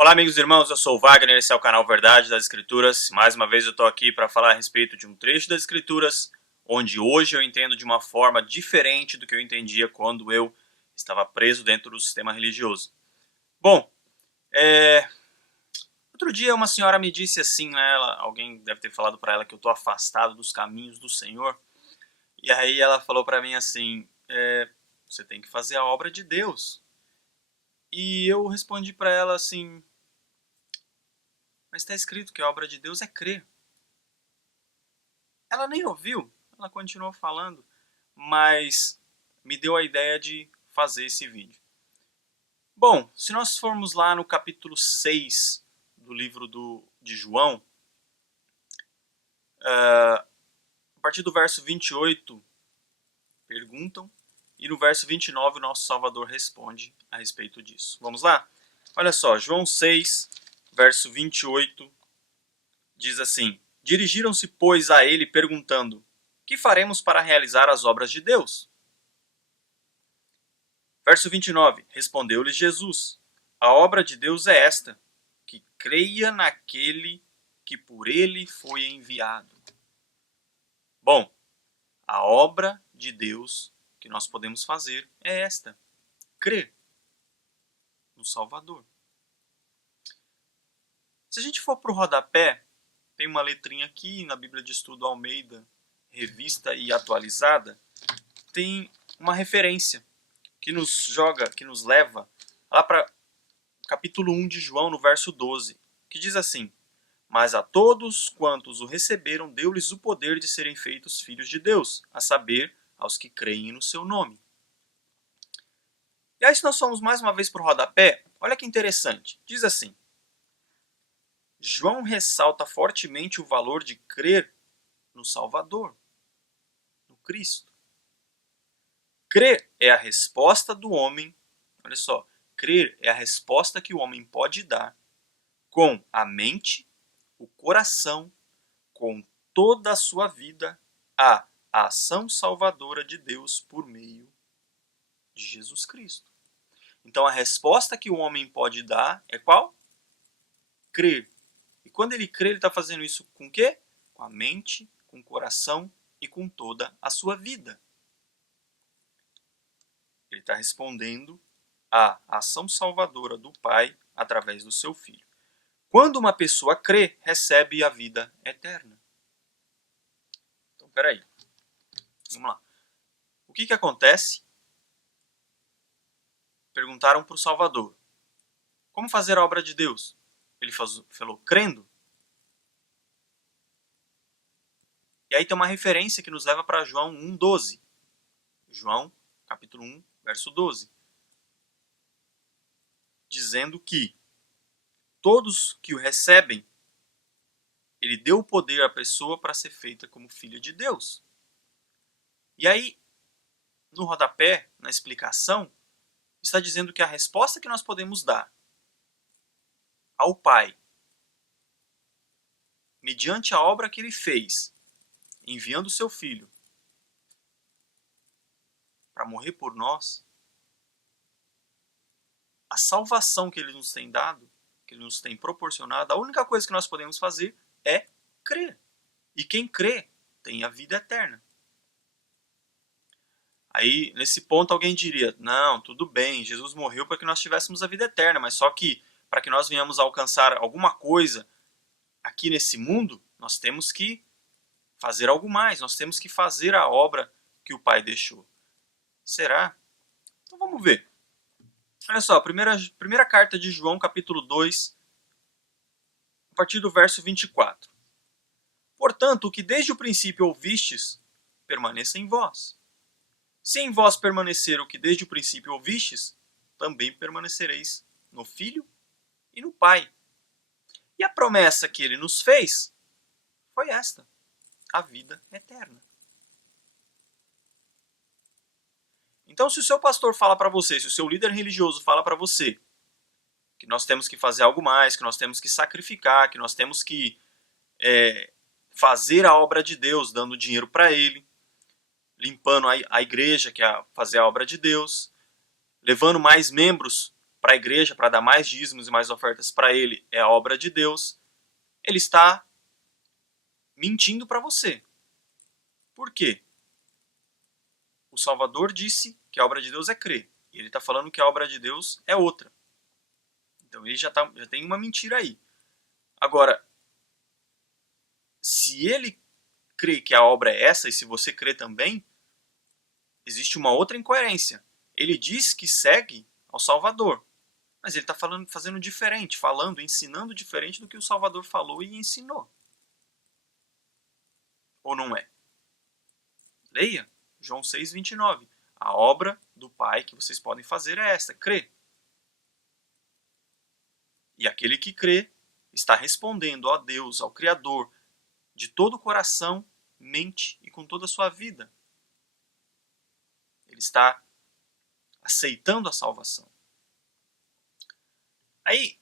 Olá, amigos e irmãos, eu sou o Wagner, esse é o canal Verdade das Escrituras. Mais uma vez eu estou aqui para falar a respeito de um trecho das Escrituras, onde hoje eu entendo de uma forma diferente do que eu entendia quando eu estava preso dentro do sistema religioso. Bom, outro dia uma senhora me disse assim, né, alguém deve ter falado para ela que eu estou afastado dos caminhos do Senhor, e aí ela falou para mim assim, você tem que fazer a obra de Deus. E eu respondi para ela assim, mas está escrito que a obra de Deus é crer. Ela nem ouviu, ela continuou falando, mas me deu a ideia de fazer esse vídeo. Bom, se nós formos lá no capítulo 6 do livro de João, a partir do verso 28, perguntam, e no verso 29 o nosso Salvador responde a respeito disso. Vamos lá? Olha só, João 6, verso 28, diz assim: Dirigiram-se, pois, a ele, perguntando: Que faremos para realizar as obras de Deus? Verso 29. Respondeu-lhes Jesus: A obra de Deus é esta, que creia naquele que por ele foi enviado. Bom, a obra de Deus que nós podemos fazer é esta: crer no Salvador. Se a gente for para o rodapé, tem uma letrinha aqui na Bíblia de Estudo Almeida, revista e atualizada, tem uma referência que nos leva lá para capítulo 1 de João, no verso 12, que diz assim: Mas a todos quantos o receberam, deu-lhes o poder de serem feitos filhos de Deus, a saber, aos que creem no seu nome. E aí, se nós formos mais uma vez para o rodapé, olha que interessante. Diz assim: João ressalta fortemente o valor de crer no Salvador, no Cristo. Crer é a resposta do homem, olha só, crer é a resposta que o homem pode dar com a mente, o coração, com toda a sua vida, à ação salvadora de Deus por meio de Jesus Cristo. Então a resposta que o homem pode dar é qual? Crer. E quando ele crê, ele está fazendo isso com o quê? Com a mente, com o coração e com toda a sua vida. Ele está respondendo à ação salvadora do Pai através do seu Filho. Quando uma pessoa crê, recebe a vida eterna. Então, peraí. Vamos lá. O que acontece? Perguntaram para o Salvador: Como fazer a obra de Deus? Ele falou, crendo. E aí tem uma referência que nos leva para João 1,12. João, capítulo 1, verso 12. Dizendo que todos que o recebem, ele deu o poder à pessoa para ser feita como filha de Deus. E aí, no rodapé, na explicação, está dizendo que a resposta que nós podemos dar ao Pai, mediante a obra que ele fez, enviando o seu Filho para morrer por nós, a salvação que ele nos tem dado, que ele nos tem proporcionado, a única coisa que nós podemos fazer é crer. E quem crê tem a vida eterna. Aí, nesse ponto, alguém diria, não, tudo bem, Jesus morreu para que nós tivéssemos a vida eterna, mas só que para que nós venhamos a alcançar alguma coisa aqui nesse mundo, nós temos que fazer algo mais, nós temos que fazer a obra que o Pai deixou. Será? Então vamos ver. Olha só, primeira carta de João, capítulo 2, a partir do verso 24. Portanto, o que desde o princípio ouvistes, permaneça em vós. Se em vós permanecer o que desde o princípio ouvistes, também permanecereis no Filho e no Pai. E a promessa que ele nos fez foi esta: a vida eterna. Então, se o seu pastor fala para você, se o seu líder religioso fala para você que nós temos que fazer algo mais, que nós temos que sacrificar, que nós temos que fazer a obra de Deus, dando dinheiro para ele, limpando a igreja, que é fazer a obra de Deus, levando mais membros para a igreja, para dar mais dízimos e mais ofertas para ele, é a obra de Deus, ele está mentindo para você. Por quê? O Salvador disse que a obra de Deus é crer. E ele está falando que a obra de Deus é outra. Então ele já tem uma mentira aí. Agora, se ele crê que a obra é essa, e se você crê também, existe uma outra incoerência. Ele diz que segue ao Salvador. Mas ele está fazendo diferente, ensinando diferente do que o Salvador falou e ensinou. Ou não é? Leia João 6,29. A obra do Pai que vocês podem fazer é esta, crer. E aquele que crê está respondendo a Deus, ao Criador, de todo o coração, mente e com toda a sua vida. Ele está aceitando a salvação. Aí,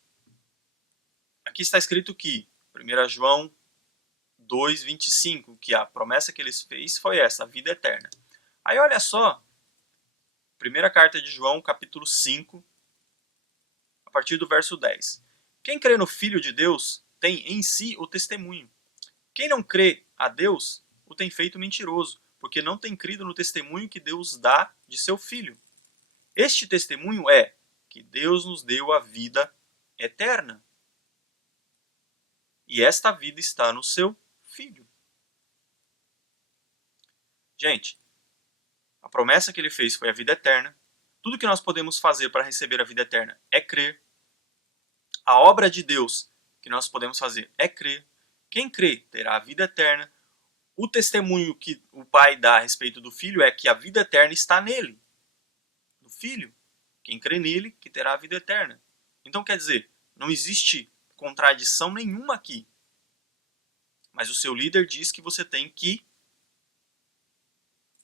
aqui está escrito que, 1 João 2,25, que a promessa que ele fez foi essa, a vida eterna. Aí olha só, primeira carta de João, capítulo 5, a partir do verso 10. Quem crê no Filho de Deus tem em si o testemunho. Quem não crê a Deus o tem feito mentiroso, porque não tem crido no testemunho que Deus dá de seu Filho. Este testemunho é que Deus nos deu a vida eterna. E esta vida está no seu Filho. Gente, a promessa que ele fez foi a vida eterna. Tudo que nós podemos fazer para receber a vida eterna é crer. A obra de Deus que nós podemos fazer é crer. Quem crê terá a vida eterna. O testemunho que o Pai dá a respeito do Filho é que a vida eterna está nele, no Filho. Quem crê nele, que terá a vida eterna. Então, quer dizer, não existe contradição nenhuma aqui. Mas o seu líder diz que você tem que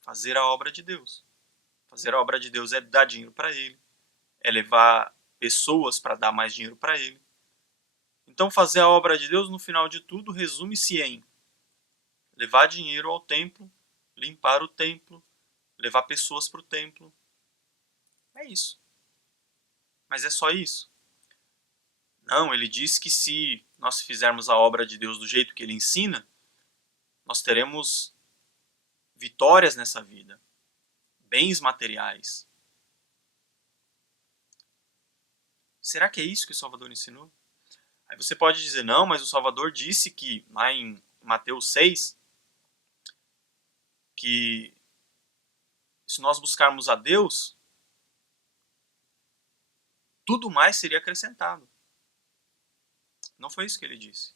fazer a obra de Deus. Fazer a obra de Deus é dar dinheiro para ele, é levar pessoas para dar mais dinheiro para ele. Então, fazer a obra de Deus, no final de tudo, resume-se em levar dinheiro ao templo, limpar o templo, levar pessoas para o templo. É isso. Mas é só isso? Não, ele diz que se nós fizermos a obra de Deus do jeito que ele ensina, nós teremos vitórias nessa vida, bens materiais. Será que é isso que o Salvador ensinou? Aí você pode dizer, não, mas o Salvador disse que, lá em Mateus 6, que se nós buscarmos a Deus, tudo mais seria acrescentado. Não foi isso que ele disse.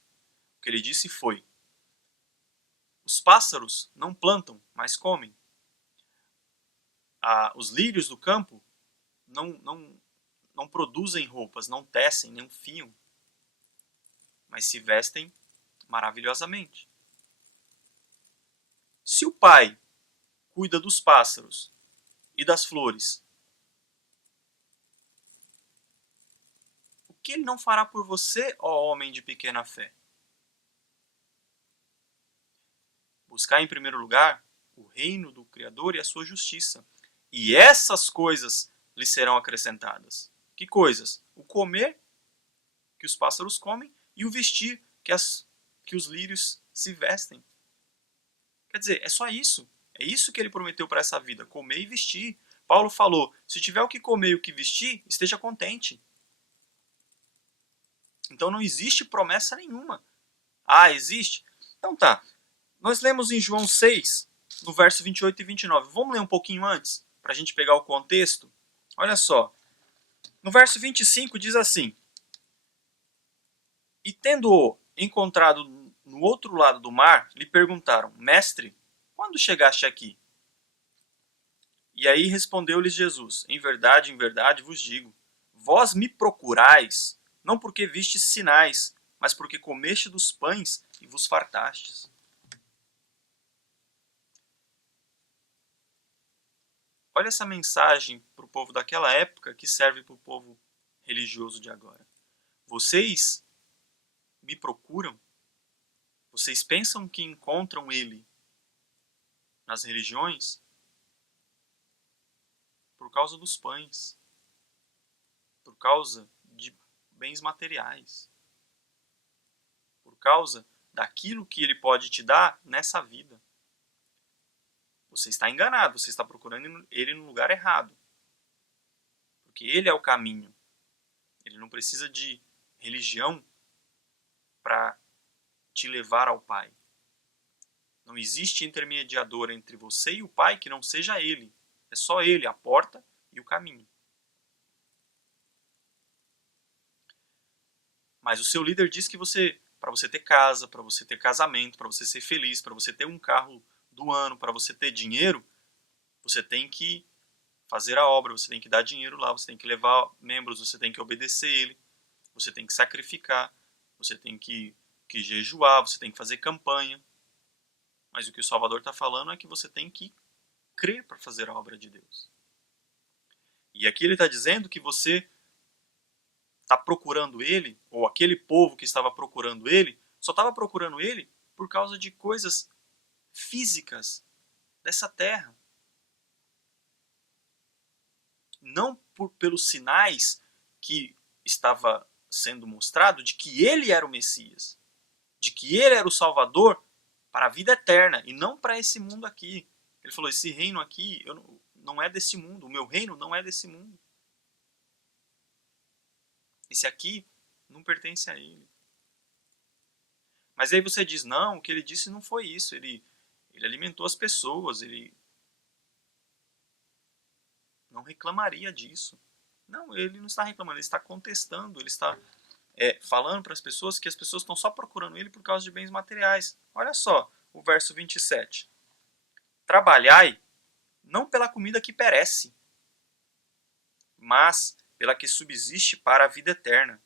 O que ele disse foi, os pássaros não plantam, mas comem. Os lírios do campo não produzem roupas, não tecem, nem fiam, mas se vestem maravilhosamente. Se o Pai cuida dos pássaros e das flores, o que ele não fará por você, ó homem de pequena fé? Buscar em primeiro lugar o reino do Criador e a sua justiça. E essas coisas lhe serão acrescentadas. Que coisas? O comer, que os pássaros comem, e o vestir, que os lírios se vestem. Quer dizer, é só isso. É isso que ele prometeu para essa vida, comer e vestir. Paulo falou, se tiver o que comer e o que vestir, esteja contente. Então não existe promessa nenhuma. Ah, existe? Então tá. Nós lemos em João 6, no verso 28 e 29. Vamos ler um pouquinho antes, para a gente pegar o contexto? Olha só. No verso 25 diz assim, e tendo-o encontrado no outro lado do mar, lhe perguntaram, mestre, quando chegaste aqui? E aí respondeu-lhes Jesus, em verdade vos digo, vós me procurais, não porque vistes sinais, mas porque comeste dos pães e vos fartastes. Olha essa mensagem para o povo daquela época que serve para o povo religioso de agora. Vocês me procuram? Vocês pensam que encontram ele nas religiões? Por causa dos pães. por causa de bens materiais, por causa daquilo que ele pode te dar nessa vida. Você está enganado, você está procurando ele no lugar errado. Porque ele é o caminho. Ele não precisa de religião para te levar ao Pai. Não existe intermediador entre você e o Pai que não seja ele. É só ele, a porta e o caminho. Mas o seu líder diz que para você ter casa, para você ter casamento, para você ser feliz, para você ter um carro do ano, para você ter dinheiro, você tem que fazer a obra, você tem que dar dinheiro lá, você tem que levar membros, você tem que obedecer ele, você tem que sacrificar, você tem que jejuar, você tem que fazer campanha. Mas o que o Salvador está falando é que você tem que crer para fazer a obra de Deus. E aqui ele está dizendo que você está procurando ele, ou aquele povo que estava procurando ele, só estava procurando ele por causa de coisas físicas dessa terra. Não pelos sinais que estava sendo mostrado de que ele era o Messias, de que ele era o Salvador para a vida eterna e não para esse mundo aqui. Ele falou, esse reino aqui não é desse mundo, o meu reino não é desse mundo. Esse aqui não pertence a ele. Mas aí você diz, não, o que ele disse não foi isso, ele alimentou as pessoas, ele não reclamaria disso. Não, ele não está reclamando, ele está contestando, ele está falando para as pessoas que as pessoas estão só procurando ele por causa de bens materiais. Olha só o verso 27. Trabalhai não pela comida que perece, mas pela que subsiste para a vida eterna,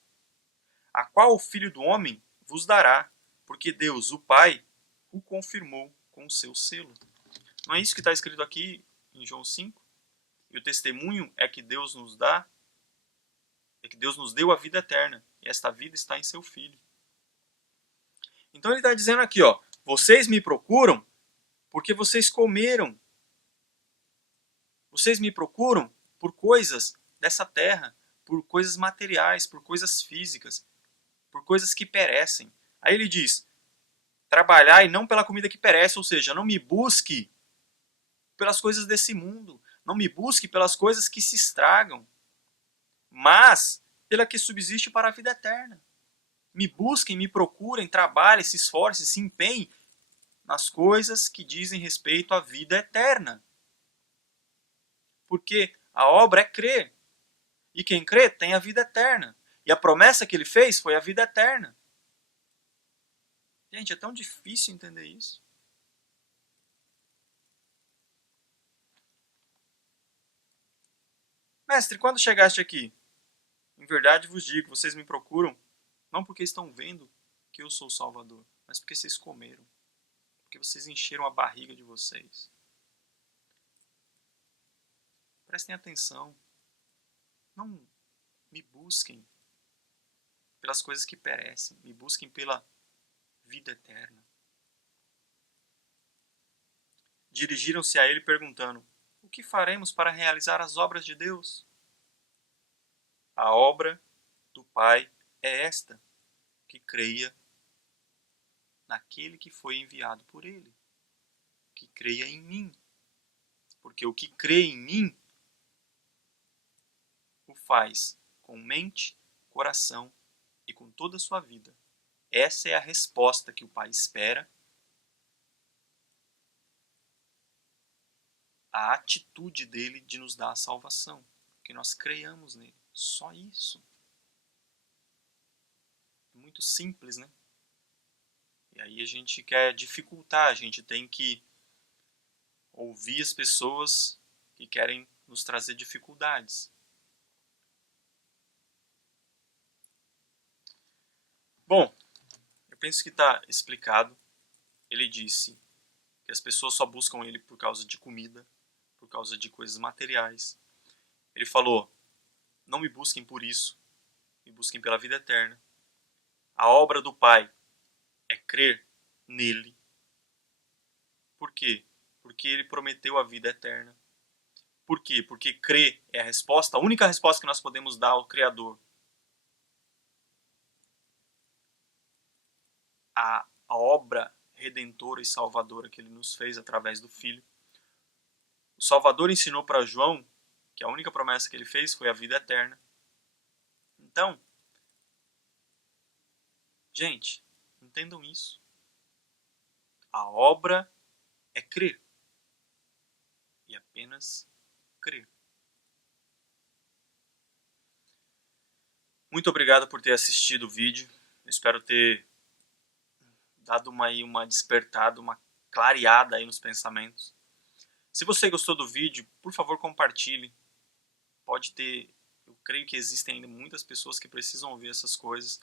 a qual o Filho do Homem vos dará, porque Deus, o Pai, o confirmou com o seu selo. Não é isso que está escrito aqui em João 5? E o testemunho é que Deus nos dá, é que Deus nos deu a vida eterna, e esta vida está em seu Filho. Então ele está dizendo aqui, ó, vocês me procuram porque vocês comeram. Vocês me procuram por coisas dessa terra, por coisas materiais, por coisas físicas, por coisas que perecem. Aí ele diz, trabalhai não pela comida que perece, ou seja, não me busque pelas coisas desse mundo, não me busque pelas coisas que se estragam, mas pela que subsiste para a vida eterna. Me busquem, me procurem, trabalhem, se esforcem, se empenhem nas coisas que dizem respeito à vida eterna. Porque a obra é crer. E quem crê tem a vida eterna. E a promessa que ele fez foi a vida eterna. Gente, é tão difícil entender isso. Mestre, quando chegaste aqui? Em verdade vos digo, vocês me procuram, não porque estão vendo que eu sou o Salvador, mas porque vocês comeram. Porque vocês encheram a barriga de vocês. Prestem atenção. Não me busquem pelas coisas que perecem. Me busquem pela vida eterna. Dirigiram-se a ele perguntando, o que faremos para realizar as obras de Deus? A obra do Pai é esta, que creia naquele que foi enviado por ele, que creia em mim. Porque o que crê em mim o faz com mente, coração e com toda a sua vida. Essa é a resposta que o Pai espera, a atitude dele de nos dar a salvação, que nós creiamos nele. Só isso. É muito simples, né? E aí a gente quer dificultar, a gente tem que ouvir as pessoas que querem nos trazer dificuldades. Bom, eu penso que está explicado. Ele disse que as pessoas só buscam ele por causa de comida, por causa de coisas materiais. Ele falou, não me busquem por isso, me busquem pela vida eterna. A obra do Pai é crer nele. Por quê? Porque ele prometeu a vida eterna. Por quê? Porque crer é a resposta, a única resposta que nós podemos dar ao Criador. A obra redentora e salvadora que ele nos fez através do Filho. O Salvador ensinou para João que a única promessa que ele fez foi a vida eterna. Então, gente, entendam isso. A obra é crer. E apenas crer. Muito obrigado por ter assistido o vídeo. Eu espero ter dado uma despertada, uma clareada aí nos pensamentos. Se você gostou do vídeo, por favor compartilhe. Pode ter, eu creio que existem ainda muitas pessoas que precisam ouvir essas coisas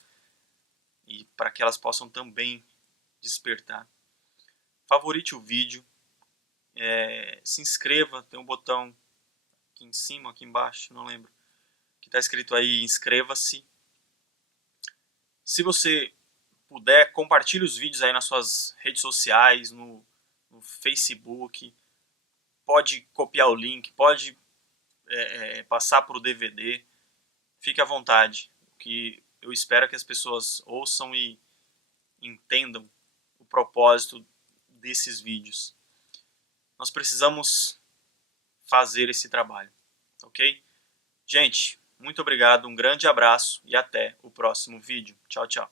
e para que elas possam também despertar. Favorite o vídeo, se inscreva, tem um botão aqui em cima, aqui embaixo, não lembro, que está escrito aí inscreva-se. Se você puder, compartilhe os vídeos aí nas suas redes sociais, no Facebook, pode copiar o link, pode passar para o DVD, fique à vontade. O que eu espero é que as pessoas ouçam e entendam o propósito desses vídeos. Nós precisamos fazer esse trabalho, ok? Gente, muito obrigado, um grande abraço e até o próximo vídeo. Tchau, tchau.